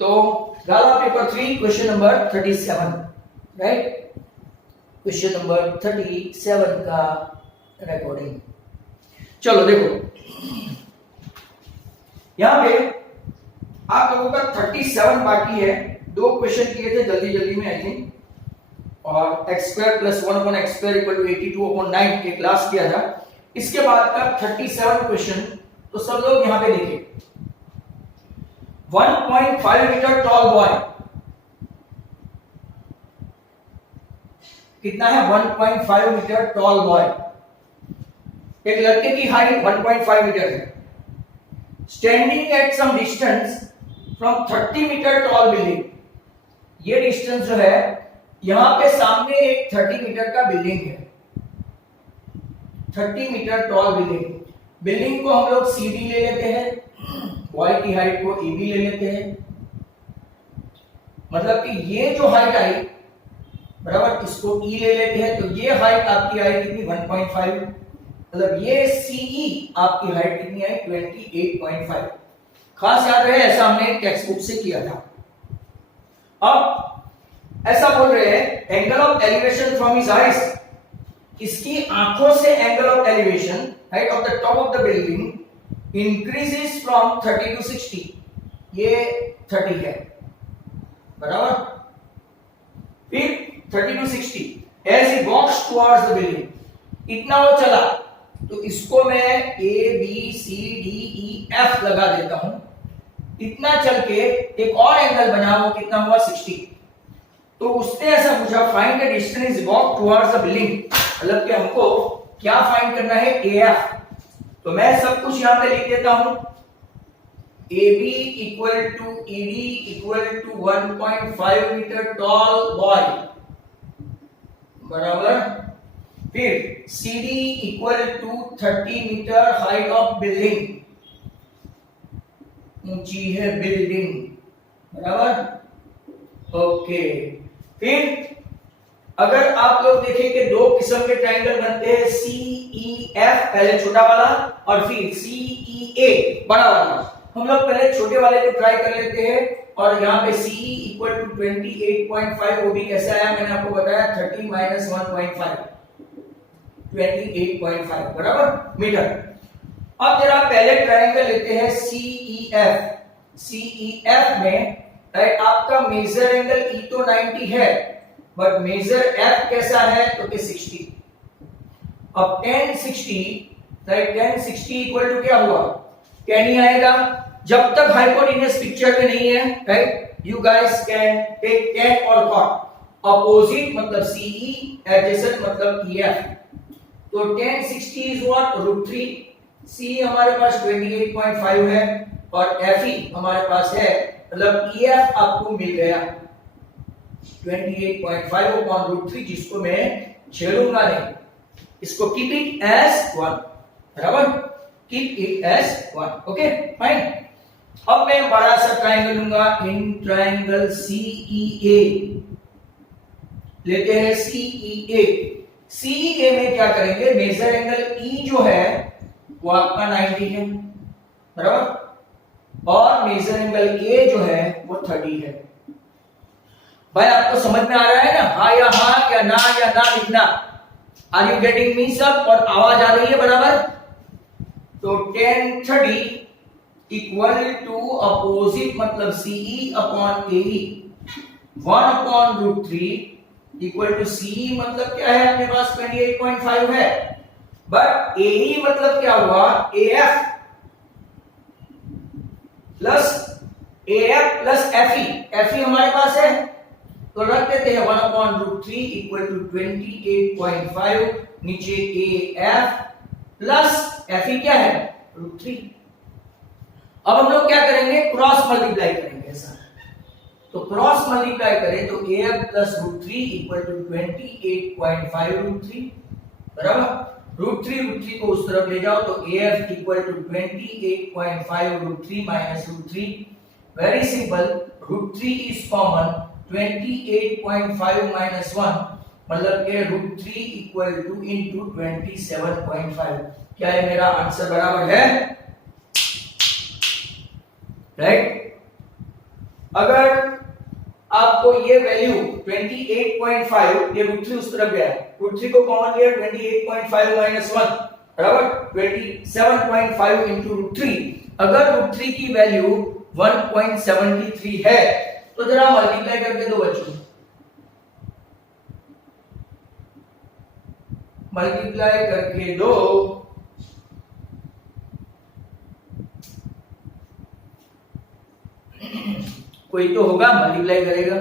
तो Gala paper 3 question number 37, right, question number 37 का recording. चलो देखो यहां पे आप लोगों का 37 बाकी है, 2 क्वेश्चन किए थे जल्दी जल्दी में आई थिंक, और x square plus 1 upon x square equal to 82 upon 9 एक क्लास किया था। इसके बाद का 37 क्वेश्चन, तो सब लोग यहां पे देखिए। 1.5 मीटर टॉल बॉय, कितना है 1.5 मीटर टॉल बॉय, एक लड़के की हाइट 1.5 मीटर है, standing at some distance from 30 metre tall building. ये डिस्टेंस जो है यहां पे सामने एक 30 मीटर का बिल्डिंग है, 30 मीटर टॉल बिल्डिंग। बिल्डिंग को हम लोग CD ले लेते हैं, बॉय की हाइट को AB ले लेते हैं, मतलब कि ये जो हाइट आई बराबर इसको E ले लेते हैं, तो ये हाइट आपकी आई कितनी 1.5, मतलब ये CE आपकी हाइट कितनी आई 28.5। खास याद रहे ऐसा हमने टेक्स्ट बुक से किया था। अब ऐसा बोल रहे हैं angle of elevation from his eyes, इसकी आंखों से angle of elevation height of the top of the building increases from 30 to 60, ये 30 है बराबर, फिर 30 to 60 as he walks towards the building, इतना वो चला, तो इसको मैं ABCDEF लगा देता हूं। इतना चल के एक और एंगल बना, वो कितना हुआ 60। तो उसने ऐसा पूछा find the distance walk towards the building, मतलब कि हमको क्या फाइंड करना है AF। तो मैं सब कुछ यहां पे लिख देता हूं, AB equal to ED equal to 1.5 metre tall boy बराबर, फिर CD equal to 30 metre height of building, ऊंची है बिल्डिंग बराबर, ओके। फिर अगर आप लोग देखें कि 2 किस्म के ट्रायंगल बनते हैं, CEF पहले छोटा वाला और फिर CEA बड़ा वाला। हम लोग पहले छोटे वाले को ट्राई कर लेते हैं, और यहाँ पे CE इक्वल टू 28.5, वो भी कैसे आया मैंने आपको बताया 30 माइनस 1.5, 28.5 बराबर मीटर। अब जरा पहले ट्रायंगल लेते हैं CEF। CEF में राइट आपका मेजर एंगल E तो 90 है, बट मेजर F कैसा है तो कि 60। अब tan 60 right, tan 60 equal to क्या हुआ, क्या नहीं आएगा जब तक हाइपोटेन्यूज पिक्चर में नहीं है, right. You guys can take tan और cot, अपोजिट मतलब CE, एडजेसेंट मतलब EF। तो tan 60 इज व्हाट √3, CE हमारे पास 28.5 है, और FE हमारे पास है, मतलब EF आपको मिल गया 28.5 upon √3, जिसको मैं छेड़ूंगा नहीं, इसको कीप इट एज 1 बराबर, keep it as 1, okay fine. अब मैं बड़ा सा ट्रायंगल लूंगा, इन ट्रायंगल CEA लेते हैं। CEA में क्या करेंगे, मेजर एंगल E जो है वो आपका 90 है बराबर, और मेजर एंगल A जो है वो 30 है। भाई आपको समझ में आ रहा है ना, हाँ या ना लिखना, आर यू गेटिंग मी सब, और आवाज आ रही है बराबर। तो tan 30 इक्वल टू अपोजिट मतलब CE upon AE, 1 upon √3 equal to CE मतलब क्या है अपने पास 28.5 है, बट AE मतलब क्या हुआ AF प्लस FE हमारे पास है, तो रख देते हैं 1 अपॉन √3 इक्वल टू 28.5, नीचे AF प्लस FE क्या है √3। अब हम लोग क्या करेंगे, क्रॉस मल्टीप्लाई करेंगे ऐसा, तो क्रॉस मल्टीप्लाई करें तो AF प्लस √3 इक्वल टू 28.5 √3 बराबर, √3 को उस तरफ ले जाओ तो AF equal to 28.5 √3 minus √3, very simple, √3 is common, 28.5 minus 1 मतलब के √3 इक्वल टू इंटू 27.5। क्या है मेरा आंसर बराबर है, राइट। अगर आपको ये वैल्यू 28.5, ये √3 उस तरफ गया, √3 को कॉमन लिया, 28.5 माइनस 1 बराबर 27.5 इंटू √3। अगर √3 की वैल्यू 1.73 है तो जरा मल्टीप्लाई करके दो बच्चों, मल्टीप्लाई करके दो। कोई तो होगा मल्टीप्लाई करेगा।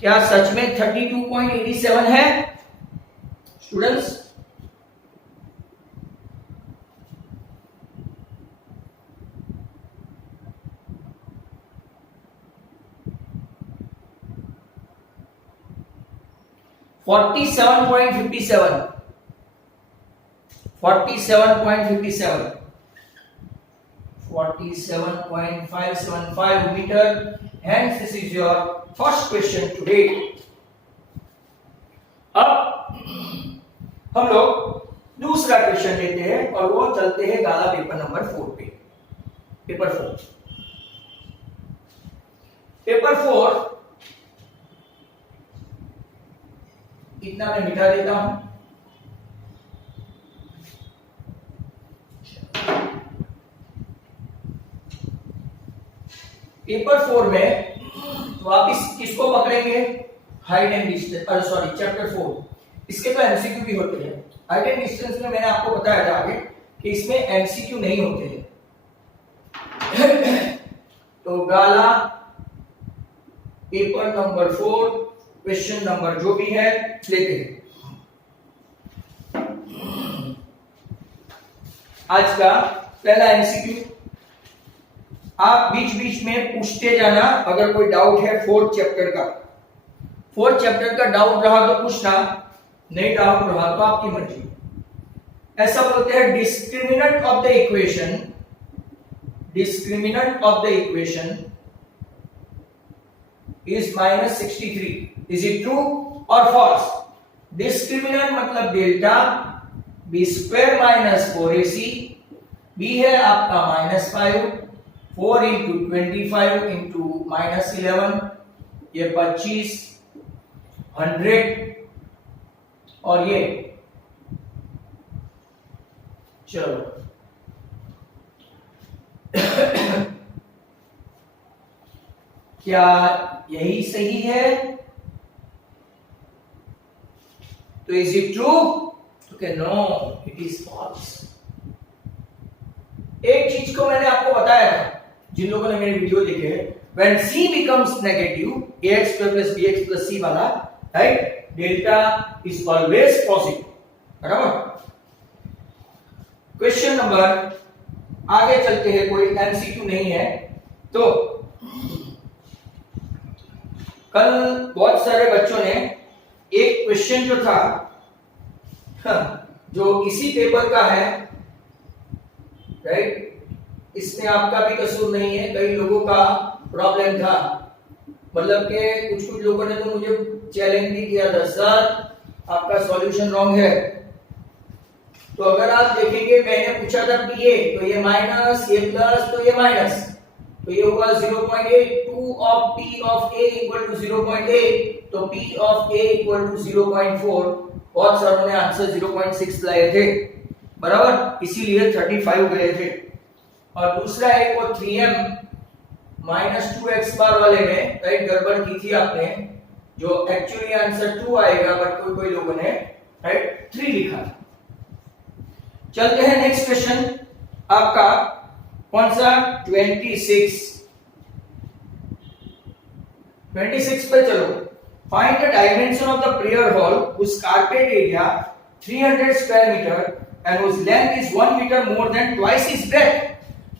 क्या सच में 32.87 है students? $47.57 47.575 meter. Hence this is your first question today. अब हम लोग दूसरा क्वेश्चन लेते हैं और वो चलते हैं गाला पेपर नंबर 4 पे। पेपर 4 इतना मैं मिटा देता हूं। पेपर 4 में तो आप किसको पकड़ेंगे? Height and distance, sorry chapter 4। इसके तो एमसीक्यू भी होते हैं। हाइट एंड डिस्टेंस में मैंने आपको बताया था आगे कि इसमें एमसीक्यू नहीं होते हैं। तो Gala paper number 4 question number जो भी है लेते हैं। आज का पहला एमसीक्यू, आप बीच बीच में पूछते जाना अगर कोई डाउट है 4th चैप्टर का। 4th चैप्टर का डाउट रहा तो पूछना, नहीं डाउट रहा तो आपकी मर्जी। ऐसा बोलते हैं discriminant of the equation, discriminant of the equation is -63. Is it true or false? Discriminant मतलब delta b square minus 4ac, b है आपका -5, 4 इंटू 25 इंटू -11, ये 25, 100 और ये चलो क्या यही सही है? तो is it true? Okay, no it is false. एक चीज को मैंने आपको बताया था, जिन लोगों ने मेरे वीडियो देखे, when c becomes negative, ax plus bx plus c वाला, right, delta is always positive, बराबर। क्वेश्चन नंबर आगे चलते हैं, कोई एमसीक्यू नहीं है। तो कल बहुत सारे बच्चों ने एक क्वेश्चन जो था जो इसी पेपर का है, राइट, इसमें आपका भी कसूर नहीं है, कई लोगों का प्रॉब्लम था। मतलब कि कुछ लोगों ने तो मुझे चैलेंज भी किया था, सर आपका सॉल्यूशन रॉन्ग है। तो अगर आप देखेंगे मैंने पूछा था कि ये तो ये माइनस, ये प्लस, तो ये माइनस, तो ये होगा 0.8, 2 of p of a equal to 0.8, तो p of a equal to 0.4। बहुत सारों ने आंसर 0.6 लाए थे, बराबर, इसीलिए 35 गए थे। और दूसरा है वो 3m -2x बार वाले में राइट गड़बड़ की थी आपने, जो एक्चुअली आंसर 2 आएगा, बट कोई लोगों ने राइट 3 लिखा। चलते हैं नेक्स्ट क्वेश्चन, आपका कौन सा? 26 पे चलो। Find the dimension of the prayer hall whose carpet area 300 square meter and whose length is 1 meter more than twice its breadth।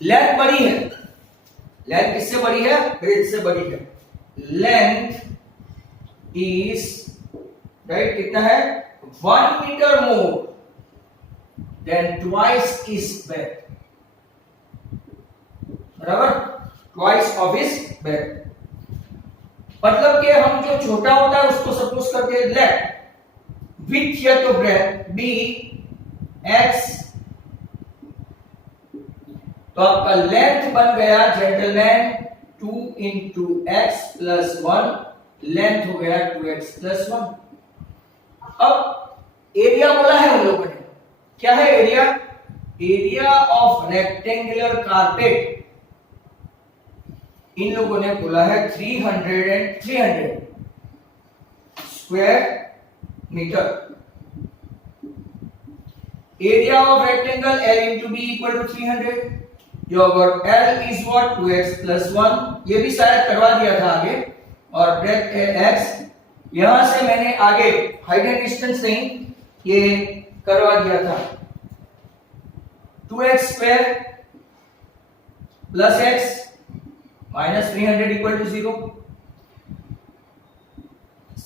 Length बड़ी है, लेंथ किससे बड़ी है? ब्रेथ से बड़ी है। लेंथ इज राइट कितना है? 1 metre more than twice is breadth, बराबर, ट्वाइस ऑफ इज ब्रेथ। मतलब कि हम जो छोटा होता है उसको सपोज करते हैं लेट विथ या तो ब्रेथ बी एक्स, तो आपका लेंथ बन गया gentleman 2 into x plus 1, length हो गया 2x प्लस 1। अब एरिया बोला है उन लोगों ने, क्या है area? Area of rectangular carpet इन लोगों ने बोला है 300 square metre. Area of rectangle L into B equal to 300। You have got L is what? 2x plus 1। ये भी शायद करवा दिया था आगे। और ब्रेथ है x। यहां से मैंने आगे हाइट एंड डिस्टेंस नहीं, ये करवा दिया था 2x square plus x minus 300 equal to 0।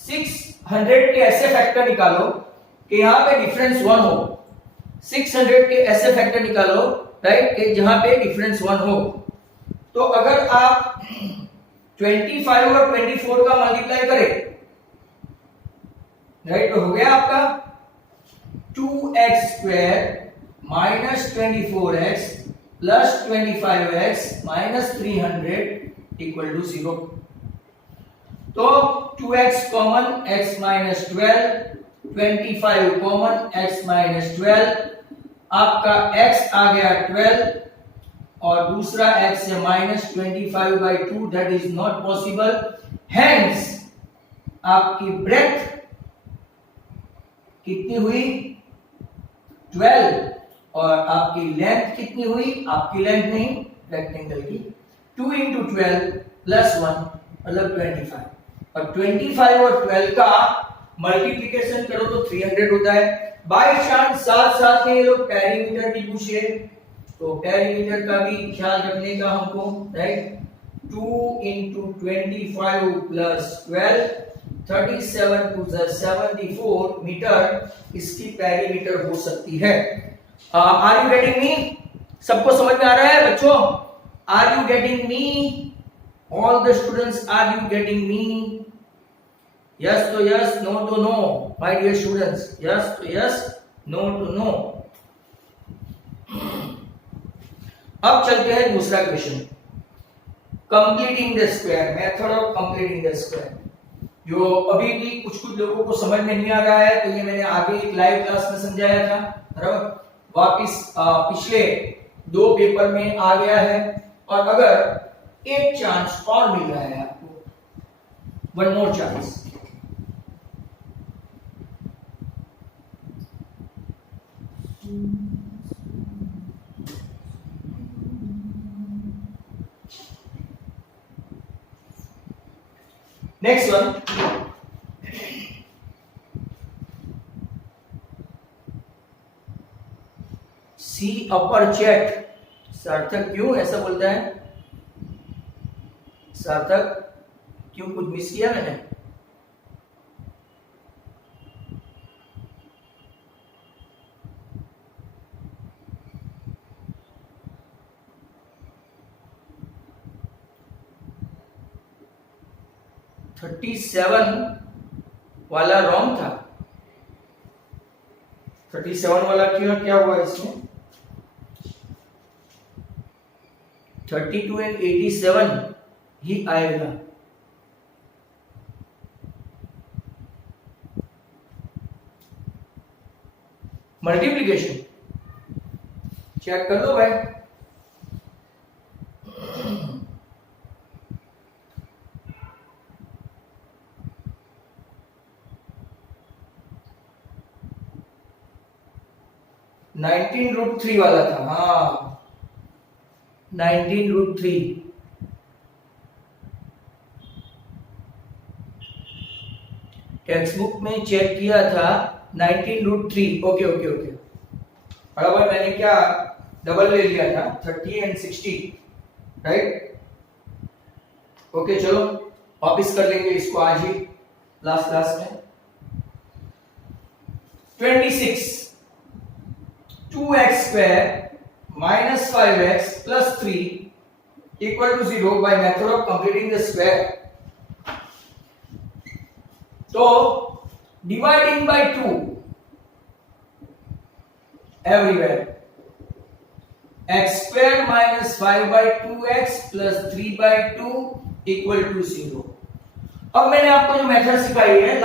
600 के ऐसे फैक्टर निकालो कि यहां पे डिफरेंस 1 हो। 600 के ऐसे फैक्टर निकालो, राइट, कि जहां पे डिफरेंस 1 हो। तो अगर आप 25 और 24 का मल्टीप्लाई करें, राइट, तो हो गया आपका 2x square minus 24x plus 25x minus 300 equal to 0। तो 2x common, x minus 12, 25 common, x minus 12, आपका x आ गया 12 और दूसरा x है minus 25/2, that is not possible. Hence आपकी ब्रेथ कितनी हुई? 12 और आपकी लेंथ कितनी हुई? आपकी लेंथ नहीं, रेक्टेंगल की 2 इंटू 12 प्लस 1 मतलब 25। और 25 और 12 का मल्टीप्लिकेशन करो तो 300 होता है। बाय चांस साथ साथ में ये लोग पेरीमीटर भी पूछे, तो पेरीमीटर का भी ख्याल रखने का हमको, right. 2 into 25 plus 12, 37 two 74 metre इसकी पेरीमीटर हो सकती है। Are you getting me? सबको समझ में आ रहा है बच्चों? Are you getting me? All the students, are you getting me? Yes तो यस, नो तो no my dear students. Yes तो यस, नो तो नो। अब चलते हैं दूसरा question, completing the square, method of completing the square, जो अभी भी कुछ लोगों को समझ में नहीं आ रहा है। तो ये मैंने आगे एक लाइव क्लास में समझाया था, बराबर, वापिस पिछले 2 पेपर में आ गया है। और अगर एक चांस और मिल रहा है आपको, one more chance, next one, see upper chat. Sarthak क्यों ऐसा बोलता है? सार्थक क्यों, कुछ मिस किया मैंने? थर्टी 37 वाला रॉन्ग था। 37 वाला क्यों, क्या हुआ इसमें? 32 एंड 87 ही आएगा। मल्टीप्लिकेशन चेक कर लो भाई। (19√3) वाला था, हाँ 19√3। टेक्स्ट बुक में चेक किया था 19√3। ओके ओके ओके, बराबर, मैंने क्या डबल ले लिया था 30 एंड 60, राइट। ओके चलो वापिस कर लेंगे इसको आज ही लास्ट क्लास में। 26 2x square minus 5x plus 3 equal to 0 by method of completing the square. तो dividing by 2 everywhere, x square minus 5/2x plus 3/2 equal to 0। अब मैंने आपको जो मेथड सिखाई है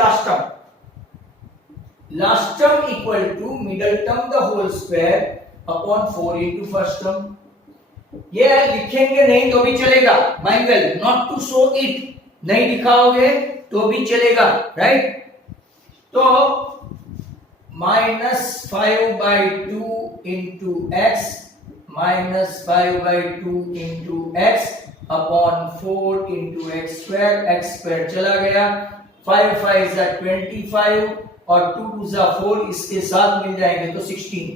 last term equal to middle term the whole square upon 4 into first term. ये लिखेंगे नहीं तो भी चलेगा, mind well, not to show it, नहीं दिखाओगे तो भी चलेगा, राइट? तो -5/2 into x minus 5/2 into x upon 4 into x square चला गया, 5 5 जा 25 और 2 2 जा 4, इसके साथ मिल जाएंगे तो 16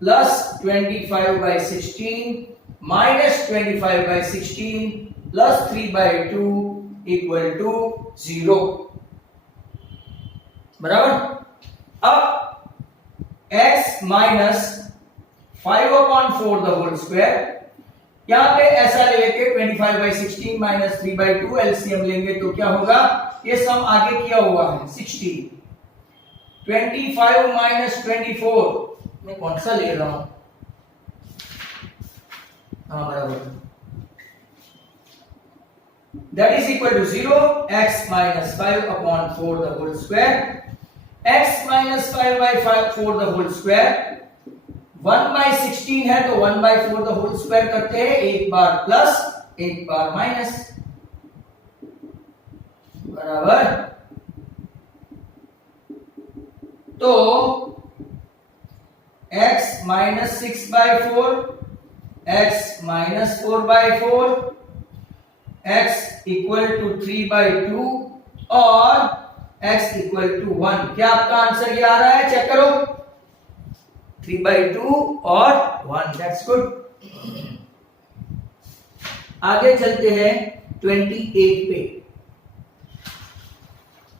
plus 25/16 minus 25/16 plus 3/2 equal to 0, बराबर। अब x minus 5/4 the whole square, यहां पे ऐसा लेके 25/16 माइनस 3/2 एलसीएम लेंगे तो क्या होगा, ये सम आगे किया हुआ है 16, 25 माइनस 24, मैं कौन सा ले रहा हूं, हाँ बराबर, that is equal to 0, x minus 5/4 the whole square, x minus 5/4 the whole square, 1/16 है तो 1/4 the whole square करते हैं, एक बार प्लस एक बार माइनस, बराबर। तो x minus 6/4, x minus 4/4, x equal to 3/2 और x इक्वल टू 1। क्या आपका आंसर ये आ रहा है, चेक करो, 3/2 और 1, दैट्स गुड। आगे चलते हैं 28 पे,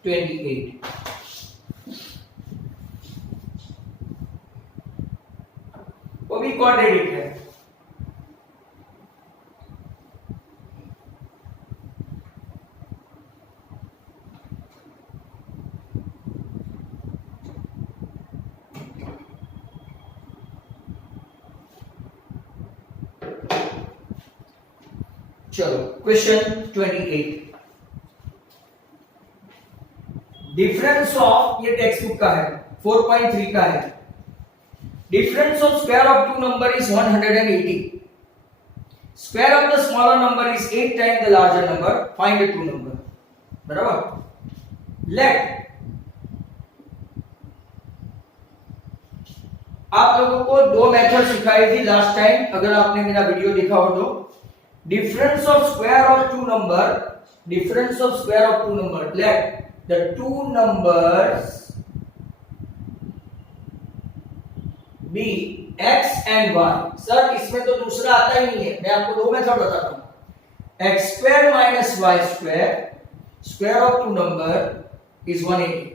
28 वो भी क्वाड्रेटिक है। चलो क्वेश्चन 28, डिफरेंस ऑफ, ये टेक्स्ट बुक का है, 4.3 का है, difference of square of two number is 180, square of the smaller number is 8 time the larger number, find the two number, बराबर। लेट, आप लोगों को दो मेथड सिखाई थी लास्ट टाइम, अगर आपने मेरा वीडियो देखा हो तो, difference of square of two number, difference of square of two number, let the two numbers be x and y। Sir इसमें तो दूसरा आता ही नहीं है, मैं आपको दो मेथड बताता हूं, x square minus y square, square of two number is 180।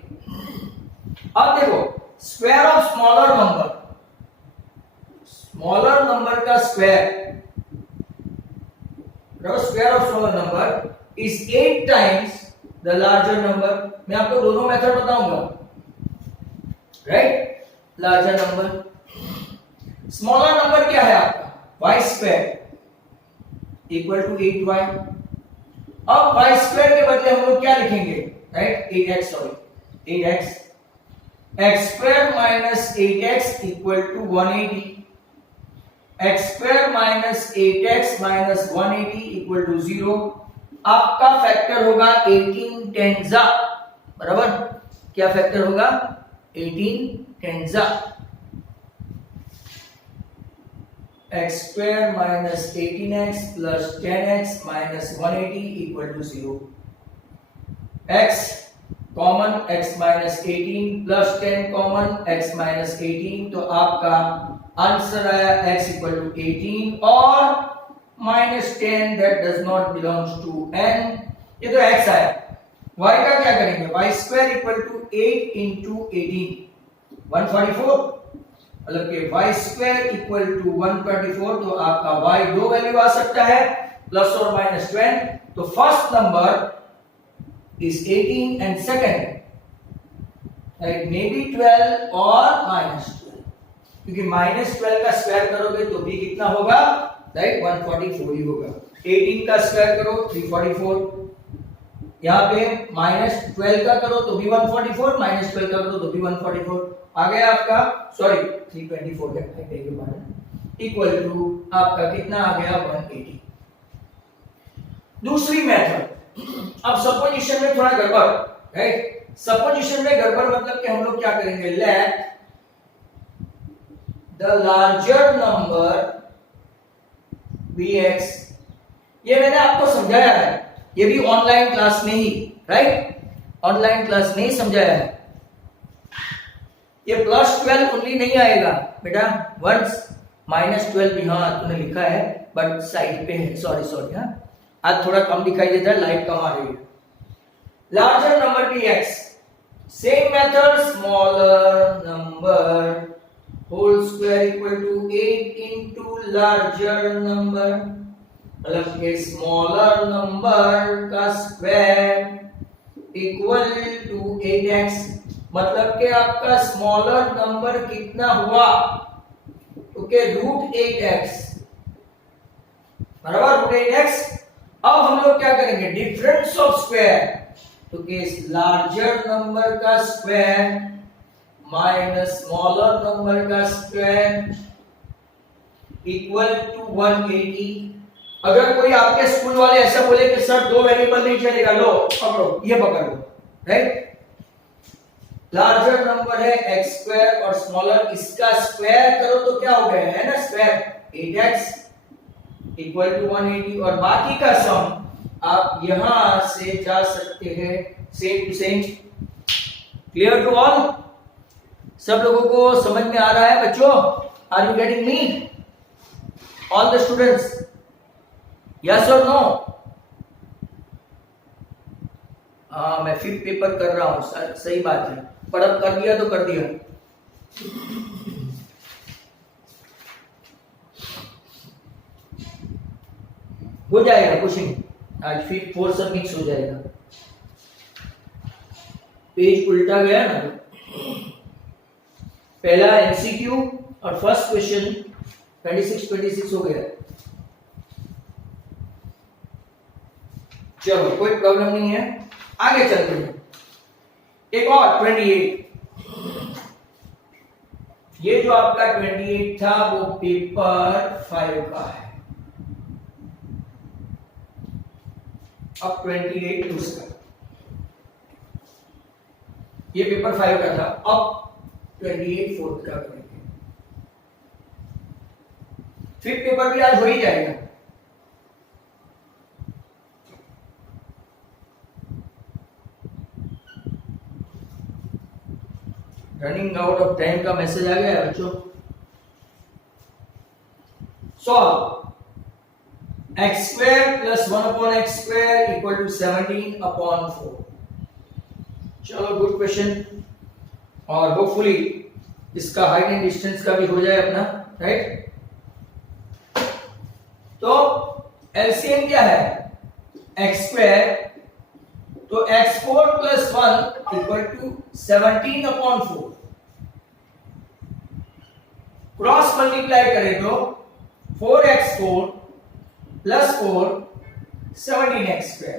अब देखो square of smaller number का square, square of smaller number is 8 times the larger number। मैं आपको दोनों मेथड बताऊंगा, right? Larger number, smaller number क्या है आपका, y square equal to 8y। अब y स्क्वायर के बदले हम लोग क्या लिखेंगे, right, 8x, sorry 8x, x square minus 8x equal to 180, x square minus 8x minus 180 equal to 0। आपका फैक्टर होगा 18 टेंजा, बराबर, क्या फैक्टर होगा, 18 टेंजा, x square minus 18x plus 10x minus 180 equal to 0। x common, x minus 18 plus 10 common, x minus 18, तो आपका answer आया x equal to 18 और minus 10 that does not belongs to n, ये तो x आया। y का क्या करेंगे, y square equal to 8 into 18, 144, मतलब कि y स्क्वायर इक्वल टू 124, तो आपका y दो वैल्यू आ सकता है, प्लस और माइनस 10, तो first number is 18 and second may be 12 और -12, क्योंकि -12 का स्क्वायर करोगे तो भी कितना होगा, राइट 144 ही होगा। 18 का स्क्वायर करो 344, यहाँ पे -12 का करो तो भी 144, -12 का करो तो भी 144 आ गया आपका, सॉरी 324 है, I beg your pardon, equal to आपका कितना आ गया 180। दूसरी मेथड, अब सपोजिशन में थोड़ा गड़बड़, राइट, सपोजिशन में गड़बड़ मतलब कि हम लोग क्या करेंगे, let the larger number be X, ये मैंने आपको समझाया है, ये भी ऑनलाइन क्लास में ही, राइट, ऑनलाइन क्लास में ही समझाया है। ये +12 ओनली नहीं आएगा बेटा, वंस -12 भी, हाँ तूने लिखा है बट साइड पे है, सॉरी हाँ, आज थोड़ा कम दिखाई देता है, लाइट कम आ रही है। Larger number be x, same method, smaller number whole square equal to 8 into larger number, मतलब के स्मॉलर नंबर का स्क्वायर इक्वल टू 8x, मतलब के आपका स्मॉलर नंबर कितना हुआ, ओके √8x, बराबर √8x। अब हम लोग क्या करेंगे, डिफरेंस ऑफ स्क्वायर, तो केस लार्जर नंबर का स्क्वायर माइनस स्मॉलर नंबर का स्क्वायर इक्वल टू 180। अगर कोई आपके स्कूल वाले ऐसा बोले कि सर 2 वेरिएबल नहीं चलेगा, लो पकड़ो, ये पकड़ लो, राइट, लार्जर नंबर है x² और स्मॉलर, इसका स्क्वायर करो तो क्या हो गया है ना, स्क्वायर 8x इक्वल टू 180, और बाकी का सम आप यहां से जा सकते हैं same to same. Clear to all, सब लोगों को समझ में आ रहा है बच्चों, are you getting me all the students, yes और नो? हाँ मैं 5th पेपर कर रहा हूं सर, सही बात है, पर अब कर दिया तो कर दिया। हो जाएगा कुछ नहीं, आज 5th 4th सब मिक्स हो जाएगा, पेज उल्टा गया ना, पहला एमसीक्यू और फर्स्ट क्वेश्चन 26 हो गया। चलो कोई प्रॉब्लम नहीं है, आगे चलते हैं। एक और 28, ये जो आपका 28 था वो पेपर 5 का है, अब 28 दूसरा, ये पेपर 5 का था, अब 28 4th का करेंगे। 5th पेपर भी आज हो ही जाएगा। रनिंग आउट ऑफ टाइम का मैसेज आ गया है बच्चों। Solve x² + 1/x² equal to 17/4। चलो गुड क्वेश्चन, और होपफुली इसका हाइट एंड डिस्टेंस का भी हो जाए अपना, राइट। तो एलसीएम क्या है, x², तो x4 + 1 equal to 17/4, cross multiply करें तो 4x4 + 4 17x²,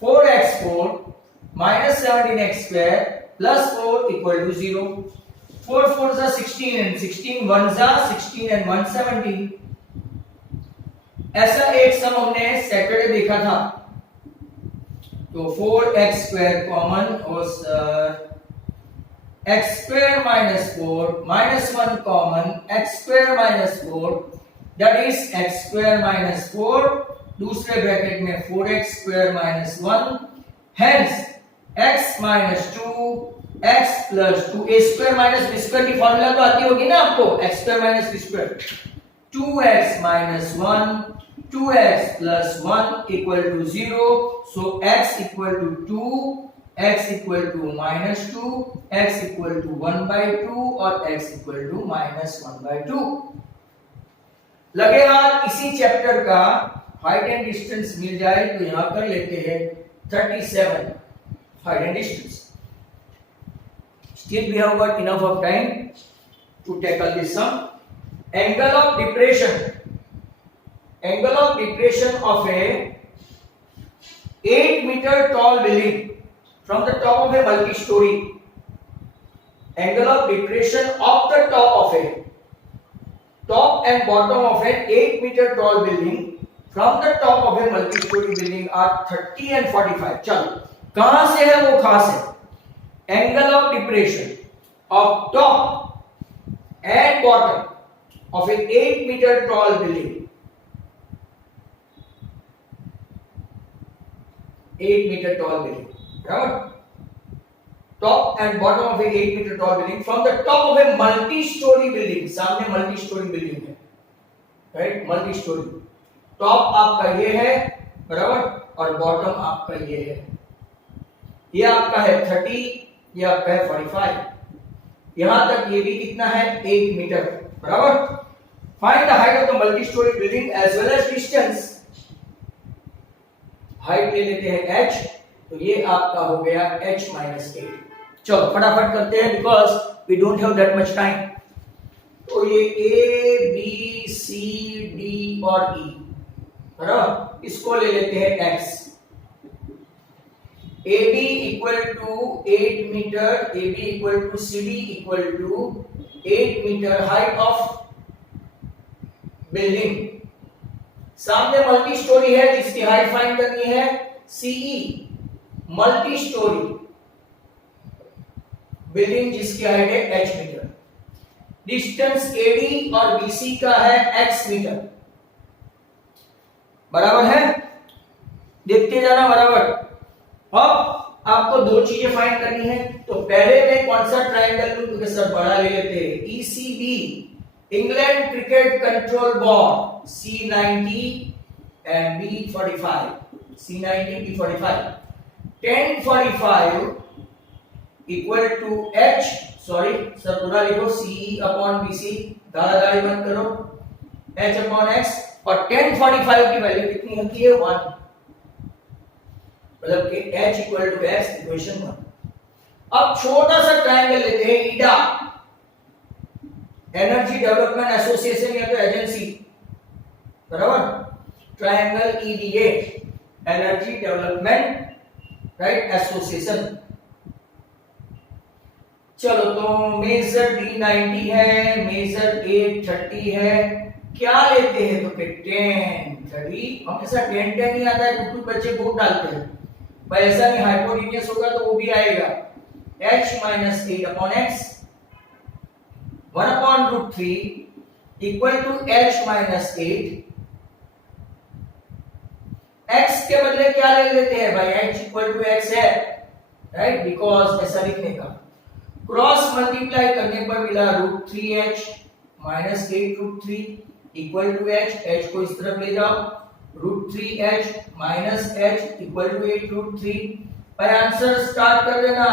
4x4 - 17x² + 4 equal to 0, 4 4 जा 16 and 16 1 जा 16 and 1 17। ऐसा एक सम हमने सैटरडे देखा था, तो 4x² कॉमन और x² - 4 -1 common, x² - 4 that is x² - 4, दूसरे ब्रैकेट में 4x² - 1, hence x - 2 x + 2, a² - b² की फॉर्मूला तो आती होगी ना आपको, x² - b², 2x - 1 2x + 1 equal to 0, so x equal to 2, x equal to -2, x equal to 1/2 और x इक्वल टू -1/2। लगे हाथ इसी चैप्टर का हाइट एंड डिस्टेंस मिल जाए तो यहां कर लेते हैं 37 height and distance. Still we have got enough of time to tackle this sum. Angle of depression of a 8-meter tall building from the top of a multi-story. Angle of depression of the top and bottom of an 8-meter tall building from the top of a multi-story building are 30 and 45. चलो कहां से है वो खास है. Angle of depression of top and bottom of an 8-meter tall building. 8-meter tall building. Right? Top and bottom of a 8-meter tall building from the top of a multi-story building. सामने multi-story building है, right? Multi-story. Top आपका ये है, बराबर, और bottom आपका ये है. ये आपका है 30, ये आपका है 45. यहां तक ये भी कितना है? 8 मीटर, बराबर. Find the height of the multi-story building as well as distance. Height ले लेते हैं h, तो ये आपका हो गया h minus 8. चलो फटाफट करते हैं because we don't have that much time. तो ये a b c d और e, बराबर, इसको ले लेते हैं x. AB equal to 8 meter, AB equal to CD equal to 8 meter height of building. सामने मल्टी स्टोरी है जिसकी हाइट फाइंड करनी है. CE मल्टी स्टोरी बिल्डिंग जिसकी हाइट है h मीटर. डिस्टेंस AD और BC का है x मीटर, बराबर है. देखते जाना, बराबर. अब आपको दो चीजें फाइंड करनी है. तो पहले मैं कौन सा ट्रायंगल लूं, क्योंकि सर बड़ा ले लेते हैं. ECB England cricket control board C90 and B45. C90 B45. 1045 equal to H, sorry sir पूरा लिखो, CE upon BC, दाढ़ी बंद करो, H upon X. और 1045 की वैल्यू कितनी होती है? 1. मतलब कि H equal to X, equation 1. अब छोटा सा ट्रायंगल लेते हैं, ईडा, एनर्जी डेवलपमेंट एसोसिएशन या तो एजेंसी, बराबर. Triangle EDA, energy development, right, association. चलो तो मेजर D90 है, मेजर A30 है. क्या लेते हैं? तो फिर 10 30. हमेशा 10 10 नहीं आता है, कुछ बच्चे बहुत डालते हैं भाई. ऐसा नहीं, हाइपोटेन्यूस होगा तो वो भी आएगा. H minus 8 upon X, 1 upon root 3 equal to H minus 8. X के बदले क्या ले लेते हैं भाई? H equal to X है, राइट, बिकॉज ऐसा लिखने का. क्रॉस मल्टीप्लाई करने पर मिला root 3h minus 8 root 3 equal to h. h को इस तरफ ले जाओ, root 3h minus h equal to 8 root 3. पर आंसर स्टार्ट कर देना.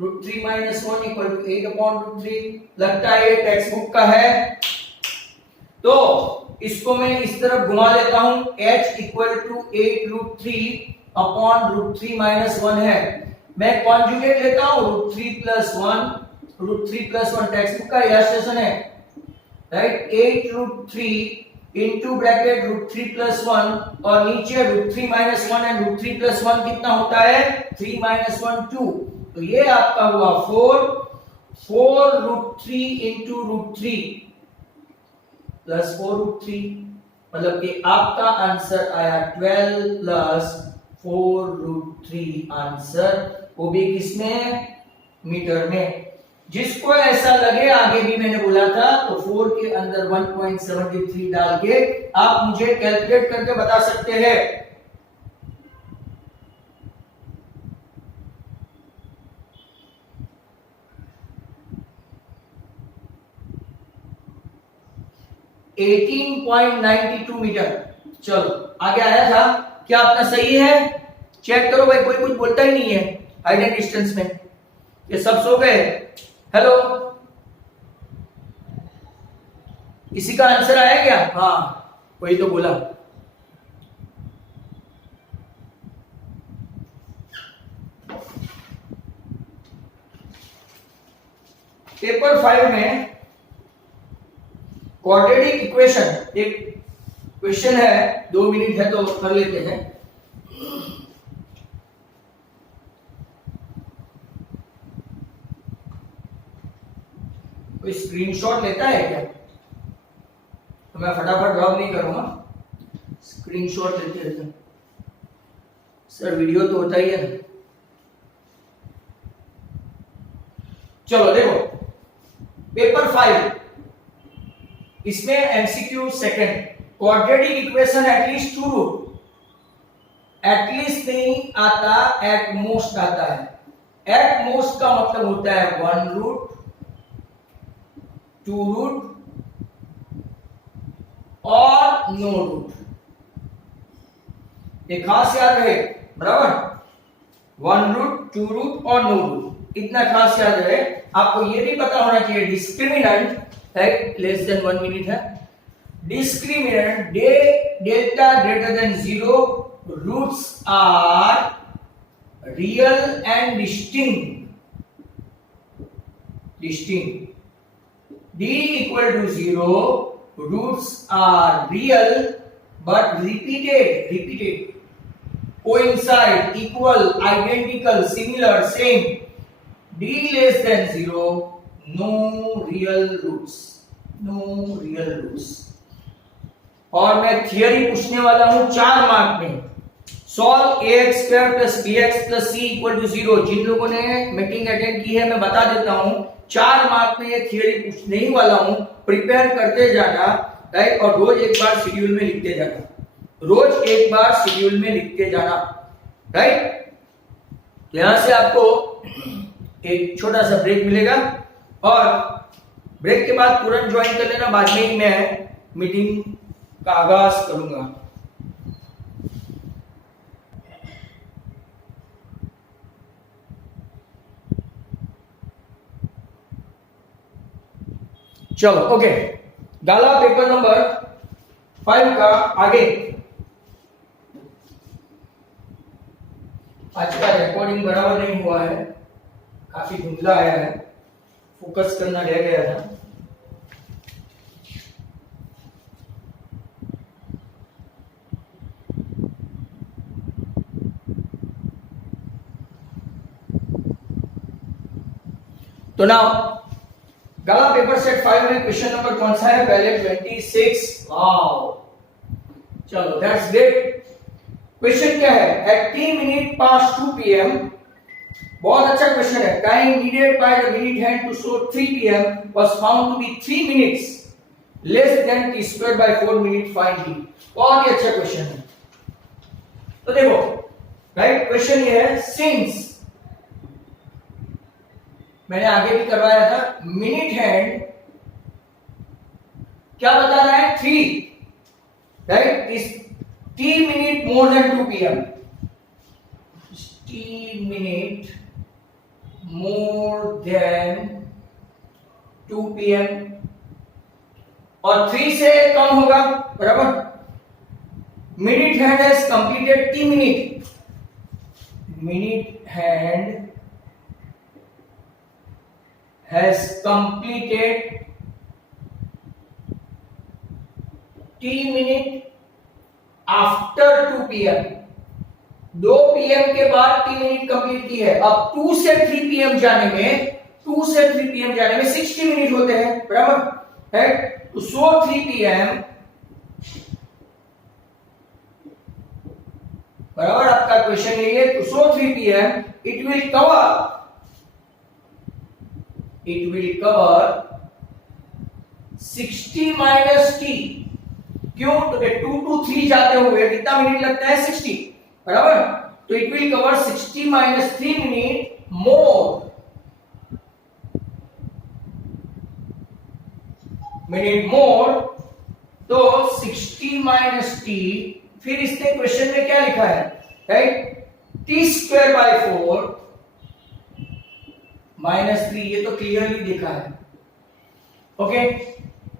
Root 3 minus 1 equal to 8 upon root 3. लगता है ये टेक्स्ट बुक का है, तो इसको मैं इस तरफ घुमा लेता हूं. h equal to 8 root 3 upon root 3 minus 1 है. मैं कॉन्जुगेट लेता हूं, रूट 3 प्लस 1, रूट 3 प्लस 1 टेक्स्ट बुक का इलस्ट्रेशन है, right. 8 root 3 into bracket root 3 plus 1 और नीचे root 3 minus 1 and root 3 plus 1 कितना होता है? 3 माइनस 1 2. तो ये आपका हुआ 4 root 3 into root 3 plus 4 root 3. मतलब कि आपका आंसर आया 12 प्लस 4 रूट 3 आंसर, वो भी किसमें? मीटर में. जिसको ऐसा लगे, आगे भी मैंने बोला था, तो 4 के अंदर 1.73 डाल के आप मुझे कैलकुलेट करके बता सकते हैं. $18.92 मीटर. चलो आगे आया था. क्या अपना सही है? चेक करो भाई, कोई कुछ बोलता ही नहीं है हाइट एंड डिस्टेंस में. ये सब सो गए. हेलो, इसी का आंसर आया क्या? हाँ, वही तो बोला. पेपर 5 में क्वाड्रेटिक इक्वेशन एक क्वेश्चन है, 2 मिनट है तो कर लेते हैं। कोई स्क्रीनशॉट लेता है क्या? तो मैं फटाफट ड्रॉप नहीं करूंगा, स्क्रीनशॉट लेते रहते। सर वीडियो तो होता ही है। चलो देखो पेपर 5, इसमें MCQ second, quadratic equation at least 2 root, at least नहीं आता, एट मोस्ट आता है। एट मोस्ट का मतलब होता है 1 रूट, 2 रूट और नो रूट। एक खास याद रहे, बराबर, 1 रूट, 2 रूट और नो रूट, इतना खास याद रहे। आपको ये भी पता होना चाहिए डिस्क्रिमिनेंट है लेस देन 1 मिनट है, discriminant delta greater than 0, roots are real and distinct, d equal to 0, roots are real but repeated, coincide, equal, identical, similar, same. d less than 0, no real roots, और मैं theory पूछने वाला हूं 4 mark में। Solve ax square plus bx plus c equal to 0। जिन लोगों ने meeting attend की है मैं बता देता हूं, 4 मार्क में ये थियरी पूछने ही वाला हूं, प्रिपेयर करते जाना, राइट, और रोज एक बार शेड्यूल में लिखते जाना, राइट। यहां से आपको एक छोटा सा ब्रेक मिलेगा और ब्रेक के बाद तुरंत ज्वाइन कर लेना, बाद में ही मैं मीटिंग का आगाज करूंगा। चलो ओके, गाला पेपर नंबर 5 का आगे। आज का रिकॉर्डिंग बराबर नहीं हुआ है, काफी धुंधला आया है, फोकस करना रह गया था। तो नाउ गाला पेपर सेट 5 में क्वेश्चन नंबर कौन सा है? पहले 26। वाओ, चलो दैट्स ग्रेट। क्वेश्चन क्या है? एट 3 मिनट पास्ट 2 PM, बहुत अच्छा क्वेश्चन है। Time needed by the minute hand to show 3 PM was found to be 3 minutes less than t square by 4 minute, find d। बहुत ही अच्छा question है। तो देखो राइट, क्वेश्चन ये है, सिंस मैंने आगे भी करवाया था, मिनट हैंड क्या बता रहा है? 3, राइट, इस t minute more than 2 PM, t minute more than 2 PM और 3 से कम होगा, बराबर। Minute hand has completed t minute, minute hand has completed t minute after 2 PM, 2 PM के बाद t मिनट कंप्लीट की है। अब 2 से 3 PM जाने में 60 मिनट होते हैं, बराबर है। तो सो 3 PM बराबर आपका क्वेश्चन यही है। तो सो 3 PM it will cover 60 minus t। क्यों? तो 2 to 3 जाते हुए कितना मिनट लगता है? 60, बराबर। तो it will cover 60 minus 3 minute मोर, तो 60 माइनस t, फिर इसने क्वेश्चन में क्या लिखा है, right, t square by 4 minus 3, ये तो क्लियरली दिखा है। ओके,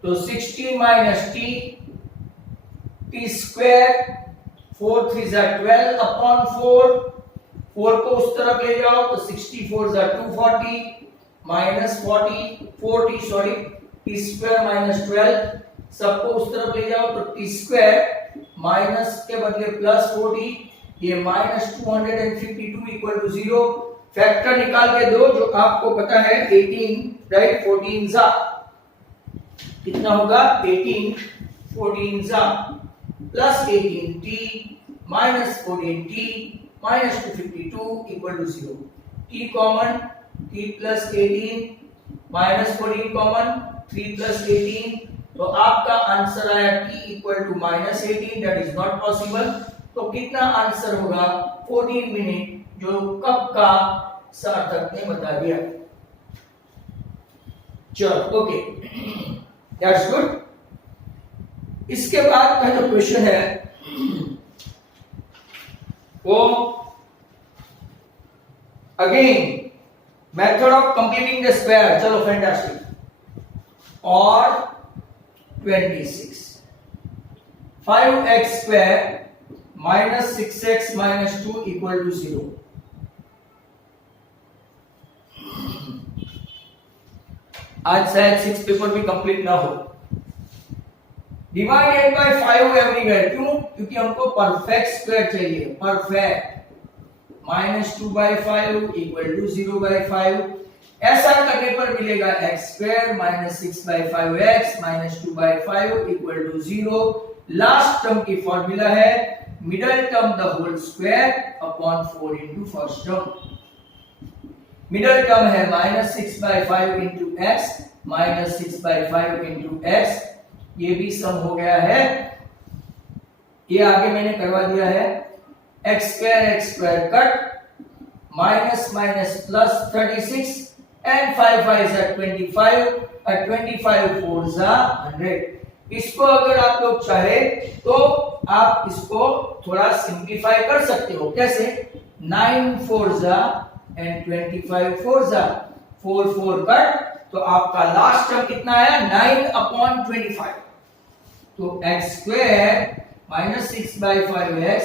तो 60 माइनस टी, टी स्क्वायर, 4 3 जा 12 अपॉन 4, 4 को उस तरफ ले जाओ तो 64 जा 240, minus 40 sorry T square minus 12 सबको उस तरफ ले जाओ तो टी स्क्वायर माइनस के बदले प्लस 40 ये माइनस 252 इक्वल टू 0 फैक्टर निकाल के दो जो आपको पता है 18 राइट 14 जा कितना होगा 18 14 जा plus 18t minus 14t minus 252 equal to 0 t common t plus 18 minus 14 common 3 plus 18 तो आपका आंसर आया t equal to minus 18 that is not possible तो कितना आंसर होगा 14 मिनट जो कब का सार्थक ने बता दिया चलो ओके दैट्स गुड इसके बाद का जो क्वेश्चन है वो again method of completing the square चलो फैंटास्टिक और 26 5x square minus 6x minus 2 equal to 0 आज शायद 6 पेपर भी कंप्लीट ना हो डिवाइडेड बाय 5 एवरीवेयर क्यों क्योंकि हमको परफेक्ट स्क्वायर चाहिए perfect minus 2 by 5 equal to 0 by 5 ऐसा करने पर मिलेगा x square minus 6 by 5x minus 2 by 5 equal to 0 last term की फॉर्मूला है middle term the whole square upon 4 into first term middle term है minus 6 by 5 into x minus 6 by 5 into x ये भी सम हो गया है ये आगे मैंने करवा दिया है x square cut minus minus plus 36 and 5 5 are 25 और 25 4 are 100 इसको अगर आप लोग चाहे तो आप इसको थोड़ा सिंप्लीफाई कर सकते हो कैसे 9 4 and 25 4 4 4 कट तो आपका लास्ट टर्म कितना आया 9/25 तो x square minus 6 by 5x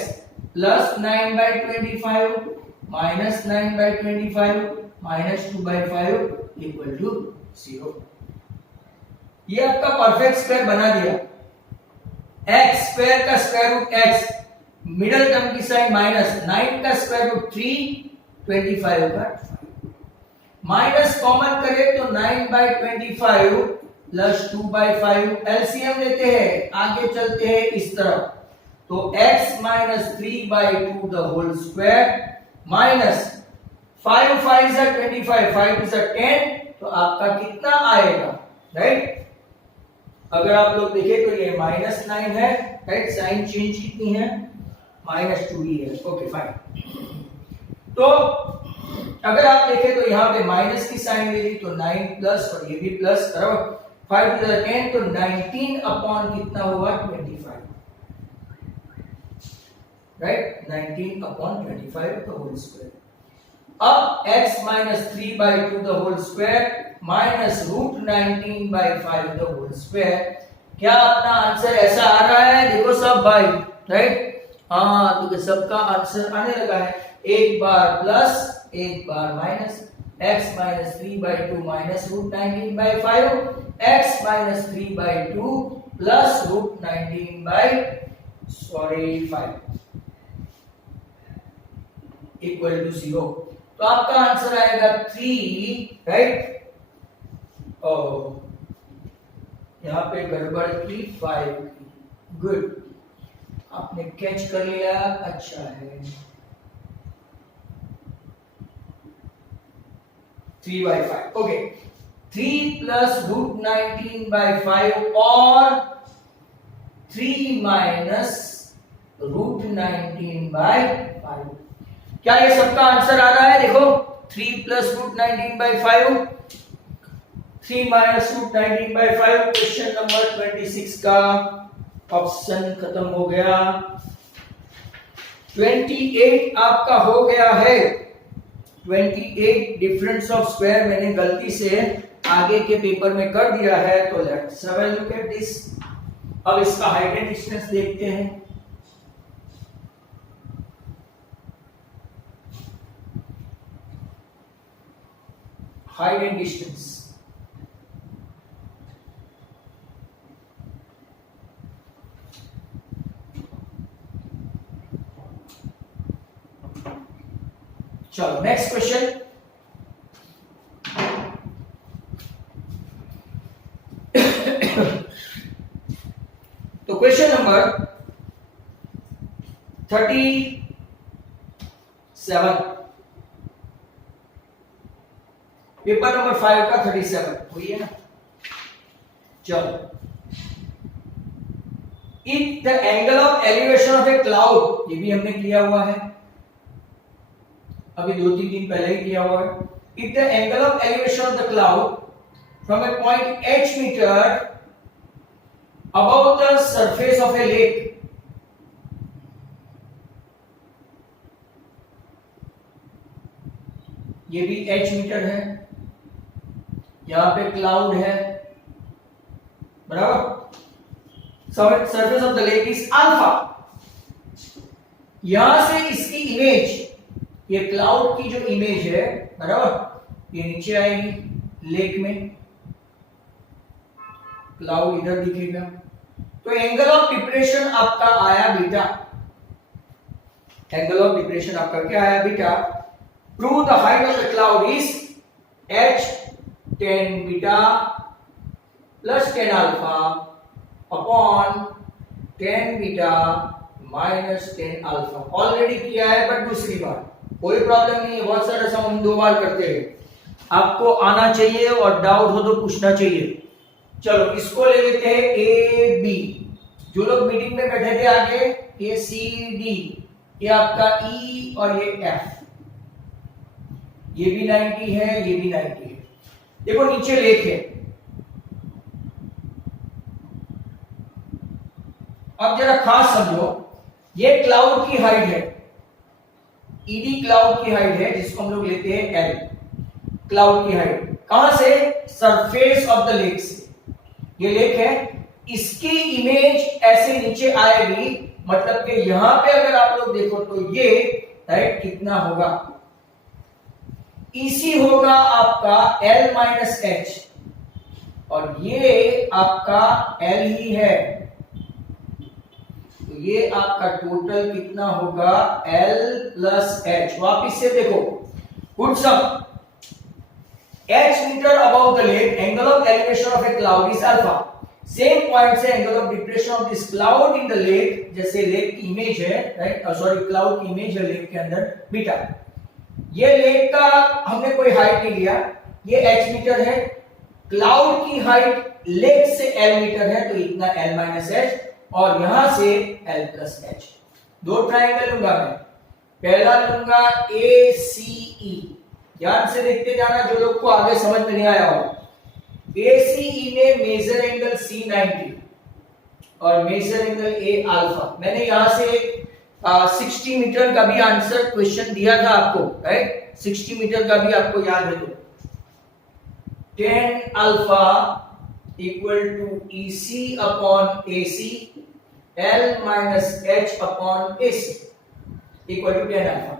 plus 9/25 minus 9/25 minus 2/5 equal to 0 ये आपका परफेक्ट स्क्वायर बना दिया x स्क्वायर का square root x middle term की साइड माइनस 9 का स्क्वायर रूट 3 25 का माइनस कॉमन करें तो 9/25 प्लस 2/5 एलसीएम लेते हैं आगे चलते हैं इस तरफ तो x minus 3/2 the whole square minus 5 5 is 25 5 is 10 तो आपका कितना आएगा राइट अगर आप लोग देखें तो ये माइनस 9 है राइट साइन चेंज कितनी है माइनस 2 ही है ओके फाइन तो अगर आप देखें तो यहाँ पे माइनस की साइन ले ली तो 9 प्लस और ये भी प्लस बराबर 5 to the 10 तो 19 अपॉन कितना हुआ 25 right 19 upon 25 the whole square अब x minus 3/2 the whole square minus root 19/5 the whole square क्या अपना आंसर ऐसा आ रहा है देखो सब भाई राइट हाँ तो सबका आंसर आने लगा है एक बार प्लस एक बार minus x minus 3/2 minus root 19/5 x minus 3/2 plus root 19/5 equal to 0 तो आपका आंसर आएगा 3 राइट यहां पे गड़बड़ की 5 की गुड आपने कैच कर लिया अच्छा है 3/5 ओके 3 प्लस रूट 19/5 और 3 माइनस रूट 19/5 क्या ये सबका आंसर आ रहा है देखो 3 plus root 19/5 3 minus root 19/5 question number 26 का ऑप्शन खत्म हो गया 28 आपका हो गया है 28 डिफरेंस ऑफ स्क्वायर मैंने गलती से आगे के पेपर में कर दिया है तो let's have a look at this अब इसका हाइट एंड डिस्टेंस देखते हैं हाइट एंड डिस्टेंस। चलो नेक्स्ट क्वेश्चन। तो क्वेश्चन नंबर 37, पेपर नंबर 5 का 37 हुई है ना। चलो, if the angle of elevation of a cloud, ये भी हमने किया हुआ है, अभी 2-3 दिन पहले ही किया हुआ है। If the angle of elevation of the cloud from a point h metre above the surface of a lake, ये भी h मीटर है, यहां पे क्लाउड है, बराबर। Surface of the lake is alpha. यहां से इसकी इमेज, ये क्लाउड की जो इमेज है, बराबर, ये नीचे आएगी लेक में, क्लाउड इधर दिखेगा। तो एंगल ऑफ डिप्रेशन आपका आया बीटा। एंगल ऑफ डिप्रेशन आपका क्या आया beta. Prove the height of the cloud is h tan beta plus tan alpha upon tan beta minus tan alpha. Already किया है बट दूसरी बार, कोई प्रॉब्लम नहीं है, बहुत सारा सम हम 2 बार करते हैं। आपको आना चाहिए और डाउट हो तो पूछना चाहिए। चलो इसको ले लेते हैं ए बी। जो लोग मीटिंग में बैठे थे आगे, ये सी डी, ये आपका ई और ये एफ, ये भी 90 है, ये भी 90 है। देखो नीचे लेक है। अब जरा खास समझो, ये क्लाउड की हाइट है, ईडी क्लाउड की हाइट है, जिसको हम लोग लेते हैं एल। क्लाउड की हाइट कहां से, सरफेस ऑफ द लेक से। ये लेक है, इसकी इमेज ऐसे नीचे आएगी, मतलब कि यहां पे अगर आप लोग देखो तो ये राइट कितना होगा, इसी होगा आपका L माइनस एच, और ये आपका L ही है, तो ये आपका टोटल कितना होगा L प्लस एच। वापिस से देखो, good some, h metre above the lake, angle of elevation of a cloud is alpha. Same point से angle of depression of this cloud in the lake, जैसे लेक की image है, right, sorry cloud की image है lake के अंदर, beta. ये lake का हमने कोई हाइट नहीं लिया, ये h मीटर है, क्लाउड की हाइट लेक से L मीटर है, तो इतना L माइनस एच, और यहां से L प्लस एच। 2 ट्रायंगल लूंगा मैं, पहला लूंगा ACE, ध्यान से देखते जाना जो लोग को आगे समझ में नहीं आया हो। ACE में मेजर एंगल C90 और मेजर एंगल A अल्फा। मैंने यहां से 60 मीटर का भी आंसर क्वेश्चन दिया था आपको, राइट, 60 मीटर का भी आपको याद है। तो tan alpha equal to EC upon AC, L minus H upon AC equal to tan alpha.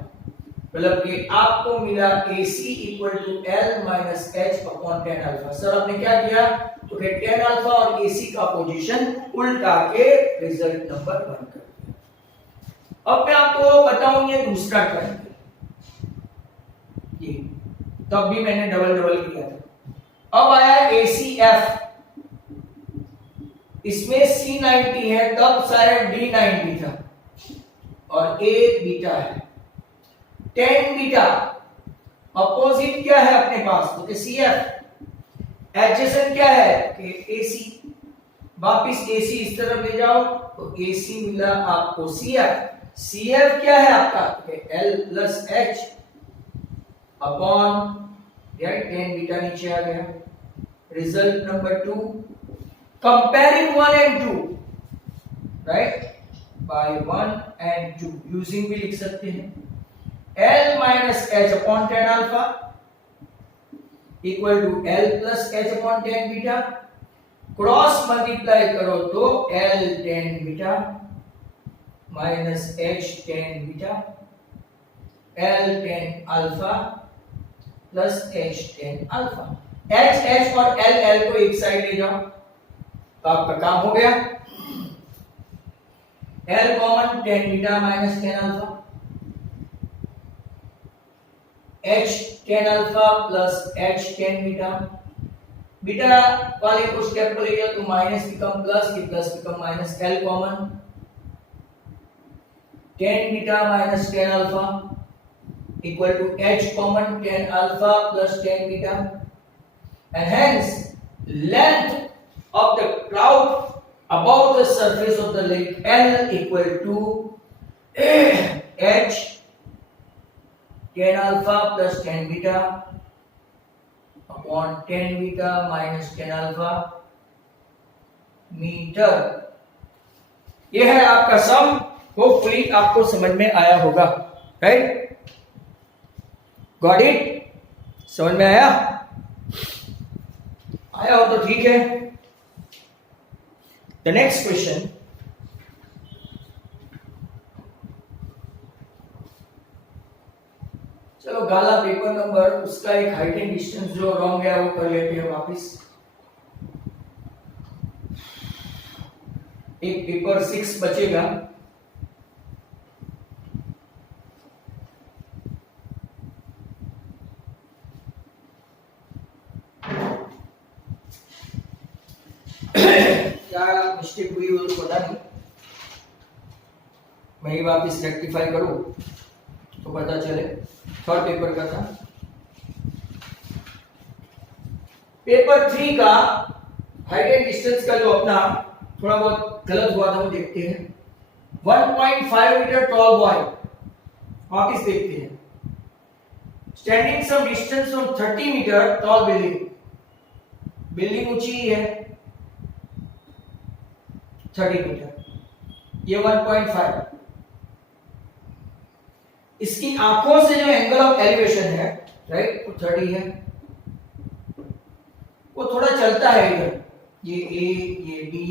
मतलब कि आपको मिला AC equal to L minus H upon tan alpha. Sir आपने क्या किया, तो tan अल्फा और AC का पोजीशन उल्टा के रिजल्ट नंबर 1 कर दिया। अब मैं आपको बताऊं ये दूसरा ट्रायंगल, ये तब भी मैंने डबल किया था। अब आया ACF, इसमें C90 है, तब शायद D90 था, और A बीटा है। tan बीटा अपोजिट क्या है अपने पास, तो CF, एडजेसेंट क्या है कि AC। वापिस AC इस तरफ ले जाओ तो AC मिला आपको CF। CF क्या है आपका, L plus H upon tan beta नीचे आ गया। Result number 2, comparing 1 and 2, right, by 1 and 2 using भी लिख सकते हैं। L minus H upon tan alpha equal to L plus H upon tan beta, cross multiply करो तो L tan beta minus H tan beta, L tan alpha plus H tan alpha. H H और L L को एक side ले जाओ तो आपका काम हो गया। L common tan beta minus ten alpha, H tan alpha plus H tan beta. Beta वाले को स्टेप को ले गया तो माइनस बिकम प्लस, ये plus become minus, L common tan beta minus tan alpha equal to h common tan alpha plus tan beta, and hence length of the cloud above the surface of the lake L equal to h tan alpha plus tan beta upon tan beta minus tan alpha metre. यह है आपका सम। Hopefully आपको समझ में आया होगा, right? Got it? समझ में आया? आया हो तो ठीक है। द नेक्स्ट क्वेश्चन, चलो गाला पेपर नंबर, उसका एक हाइट एंड डिस्टेंस जो रॉन्ग है वो कर लेते हैं वापिस। एक पेपर 6 बचेगा। क्या मिस्टेक हुई वो तो पता नहीं, मैं ही वापिस रेक्टिफाई करूं तो पता चले। थर्ड पेपर का था। पेपर 3 का हाइट एंड डिस्टेंस का जो अपना थोड़ा बहुत गलत हुआ था वो देखते हैं। 1.5 मीटर टॉल बॉय, वापिस देखते हैं। Standing some distance from 30 metre tall building, building ऊंची है 30 मीटर, ये 1.5। इसकी आंखों से जो एंगल ऑफ एलिवेशन है, राइट, वो 30 है। वो थोड़ा चलता है इधर, ये ए, ये डी,